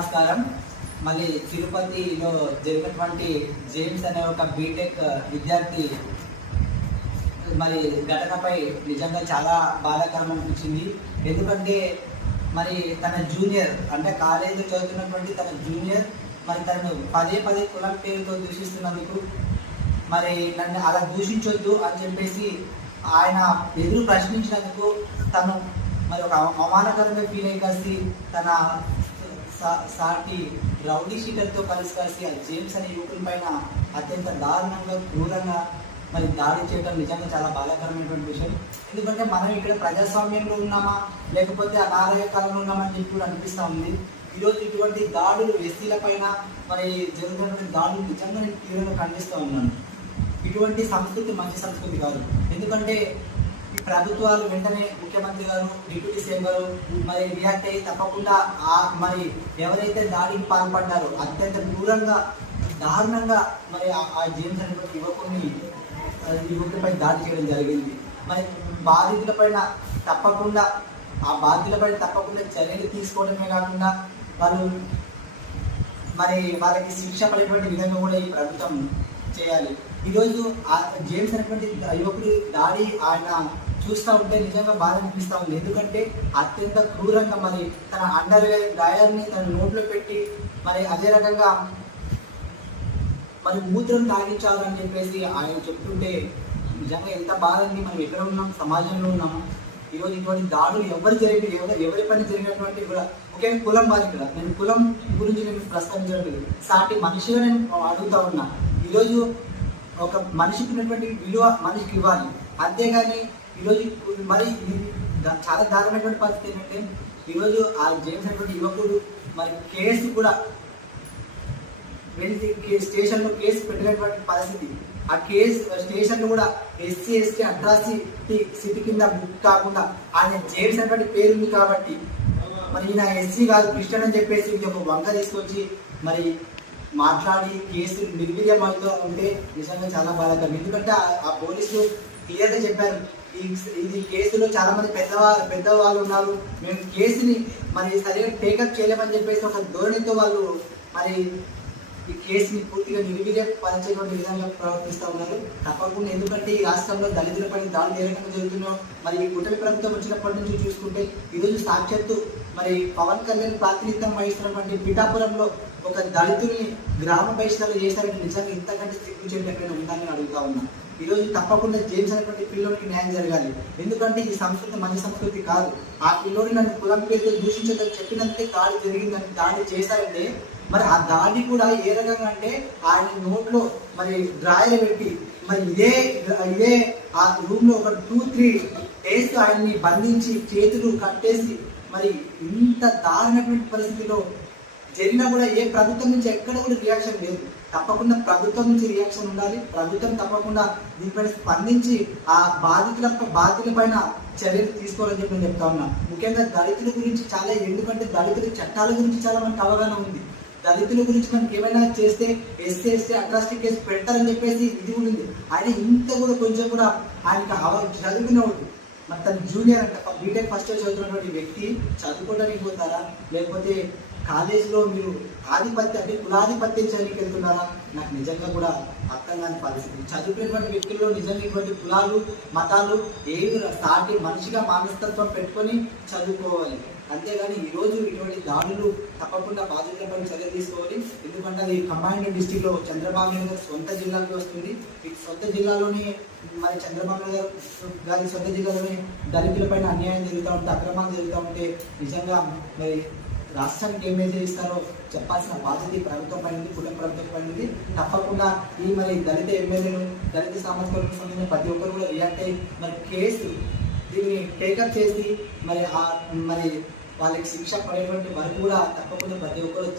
నమస్కారం. మళ్ళీ తిరుపతిలో జరిగినటువంటి జేమ్స్ అనే ఒక బీటెక్ విద్యార్థి మరి ఘటనపై నిజంగా చాలా బాధాకరం అనిపించింది. ఎందుకంటే మరి తన జూనియర్ అంటే కాలేజీలో చదువుతున్నటువంటి తన జూనియర్ మరి తనను పదే పదే కులం పేరుతో దూషిస్తున్నందుకు మరి నన్ను అలా దూషించొద్దు అని చెప్పేసి ఆయన ఎదురు ప్రశ్నించినందుకు తను మరి ఒక అవమానకరంగా ఫీల్ అయ్యి కలిసి తన సాటి రౌడీ షీటర్తో కలిసి ఆ జేమ్స్ అనే యువకుల పైన అత్యంత దారుణంగా క్రూరంగా మరి దాడి చేయడం నిజంగా చాలా బాధాకరమైనటువంటి విషయం. ఎందుకంటే మనం ఇక్కడ ప్రజాస్వామ్యంలో ఉన్నామా లేకపోతే అనారోగ్య కాలంలో ఉన్నామని చెప్పి కూడా అనిపిస్తూ ఉంది. ఈరోజు ఇటువంటి దాడులు ఎస్సీల పైన మరి జరుగుతున్నటువంటి దాడులు నిజంగా నేను తీవ్రంగా ఖండిస్తూ ఉన్నాను. ఇటువంటి సంస్కృతి మంచి సంస్కృతి కాదు. ఎందుకంటే ప్రభుత్వాలు వెంటనే ముఖ్యమంత్రి గారు డిప్యూటీ సీఎం గారు మరి రియాక్ట్ అయ్యి తప్పకుండా మరి ఎవరైతే దాడికి పాల్పడ్డారో అత్యంత క్రూరంగా దారుణంగా మరి ఆ జేమ్స్ అనేటువంటి యువకులపై దాడి చేయడం జరిగింది. మరి బాధితులపైన తప్పకుండా చర్యలు తీసుకోవడమే కాకుండా వాళ్ళకి శిక్ష పడేటువంటి విధంగా కూడా ఈ ప్రభుత్వం చేయాలి. ఈరోజు ఆ జేమ్స్ అనేటువంటి యువకుడి దాడి ఆయన చూస్తూ ఉంటే నిజంగా బాధ అనిపిస్తూ ఉంది. ఎందుకంటే అత్యంత క్రూరంగా మరి తన అండర్ గాయాన్ని తన నోట్లో పెట్టి మరి అదే రకంగా మరి మూత్రం తాగించాలని చెప్పేసి ఆయన చెప్తుంటే నిజంగా ఎంత బాధ ఉంది. మనం ఎక్కడ ఉన్నాం, సమాజంలో ఉన్నాము. ఈరోజు ఇటువంటి దాడులు ఎవరి పని జరిగినటువంటి కూడా ఒకే కులం వారి ఇక్కడ నేను కులం గురించి నేను ప్రస్తావించడం సాటి మనిషిగా నేను అడుగుతా ఉన్నా. ఈరోజు ఒక మనిషికి ఉన్నటువంటి విలువ మనిషికి ఇవ్వాలి. అంతేగాని ఈరోజు మరి చాలా దారుణమైనటువంటి పరిస్థితి ఏంటంటే ఈరోజు ఆ జేమ్స్ అనేటువంటి యువకుడు మరి కేసు కూడా స్టేషన్లో కేసు పెట్టినటువంటి పరిస్థితి. ఆ కేసు స్టేషన్లో కూడా ఎస్సీ అట్రాసిటీ స్థితి కింద బుక్ కాకుండా ఆయన జేమ్స్ అనేటువంటి పేరు ఉంది కాబట్టి మరి ఈయన ఎస్సీ కాదు క్రిస్టియన్ అని చెప్పేసి ఒక వంక తీసుకొచ్చి మరి మాట్లాడి కేసు నిర్వీర్యమవుతూ ఉంటే నిజంగా చాలా బాధాకరం. ఎందుకంటే ఆ పోలీసులు క్లియర్గా చెప్పారు, ఇది కేసులో చాలా మంది పెద్దవాళ్ళు ఉన్నారు, మేము కేసుని మరి సరిగా టేకప్ చేయలేమని చెప్పేసి ఒక ధోరణితో వాళ్ళు మరి ఈ కేసుని పూర్తిగా నిర్వీర్యపరిచేటువంటి విధంగా ప్రవర్తిస్తూ ఉన్నారు. తప్పకుండా ఎందుకంటే ఈ రాష్ట్రంలో దళితులపై దాడులు ఏ రకంగా జరుగుతున్నాయో మరి ఈ కూటమి ప్రభుత్వం వచ్చినప్పటి నుంచి చూసుకుంటే ఈరోజు సాక్షాత్తు మరి పవన్ కళ్యాణ్ ప్రాతినిధ్యం వహిస్తున్నటువంటి పిఠాపురంలో ఒక దళితుల్ని గ్రామ బహిష్కరణ చేశారంటే నిజంగా ఇంతకంటే సిగ్గుచేటు ఎక్కడైనా ఉందని అడుగుతా ఉన్నా. ఈరోజు తప్పకుండా జేమ్స్ అనేటువంటి పిల్లోడికి న్యాయం జరగాలి. ఎందుకంటే ఈ సంస్కృతి మంచి సంస్కృతి కాదు. ఆ పిల్లోడి నన్ను కులం పేరుతో దూషించదని చెప్పినందుకే దాడి జరిగిందని దాడి చేశారంటే మరి ఆ దాడి కూడా ఏ రకంగా అంటే ఆయన నోట్లో మరి డ్రాయర్ పెట్టి మరి ఇదే ఆ రూమ్ లో ఒక 2-3 డేస్ ఆయన్ని బంధించి చేతులు కట్టేసి మరి ఇంత దారుణమైన పరిస్థితిలో జరిగినా కూడా ఏ ప్రభుత్వం నుంచి ఎక్కడ కూడా రియాక్షన్ లేదు. తప్పకుండా ప్రభుత్వం నుంచి రియాక్షన్ ఉండాలి. ప్రభుత్వం తప్పకుండా దీనిపైన స్పందించి ఆ బాధితుల పైన చర్యలు తీసుకోవాలని చెప్పి నేను చెప్తా ఉన్నా. ముఖ్యంగా దళితుల గురించి చాలా, ఎందుకంటే దళితుల చట్టాల గురించి చాలా మనకు అవగాహన ఉంది. దళితుల గురించి మనకి ఏమైనా చేస్తే ఎస్సీ అట్రాసిటీ కేసు పెడతారని చెప్పేసి ఇది కూడా ఉంది. ఆయన ఇంత కూడా కొంచెం కూడా ఆయనకి చదువుకునేవాడు మరి తన జూనియర్ అంట బీటెక్ ఫస్ట్ ఇయర్ చదువుతున్నటువంటి వ్యక్తి చదువుకోవడానికి పోతారా లేకపోతే కాలేజీలో మీరు కులాధిపత్యం చేయడానికి వెళ్తున్నారా? నాకు నిజంగా కూడా అర్థం కాని పరిస్థితి. చదువుకునేటువంటి వ్యక్తుల్లో నిజంగా ఇటువంటి కులాలు మతాలు ఏవి సాటి మనిషిగా మానస్తత్వం పెట్టుకొని చదువుకోవాలి. అంతేగాని ఈరోజు ఇటువంటి దాడులు తప్పకుండా బాధితులపై చర్యలు తీసుకోవాలి. ఎందుకంటే అది కంబైన్డ్ డిస్టిక్లో చంద్రబాబు నాయుడు గారు సొంత జిల్లాకి వస్తుంది. ఈ సొంత జిల్లాలోనే మరి చంద్రబాబు నాయుడు గారి సొంత జిల్లాలోనే దళితులపైన అన్యాయం జరుగుతూ ఉంటే, అక్రమాలు జరుగుతూ ఉంటే నిజంగా మరి రాష్ట్రానికి ఏం మెసేజ్ ఇస్తారో చెప్పాల్సిన బాధ్యత ప్రభుత్వం పైన ఉంది, కుటుంబ ప్రభుత్వం పైన ఉంది. తప్పకుండా ఈ మరి దళిత ఎమ్మెల్యేలు దళిత సామాజిక వర్గం సంబంధించిన ప్రతి ఒక్కరు కూడా రియాక్ట్ అయ్యి మరి కేసు దీన్ని టేకప్ చేసి మరి వాళ్ళకి శిక్ష పడేటువంటి వరకు కూడా తప్పకుండా ప్రతి ఒక్కరు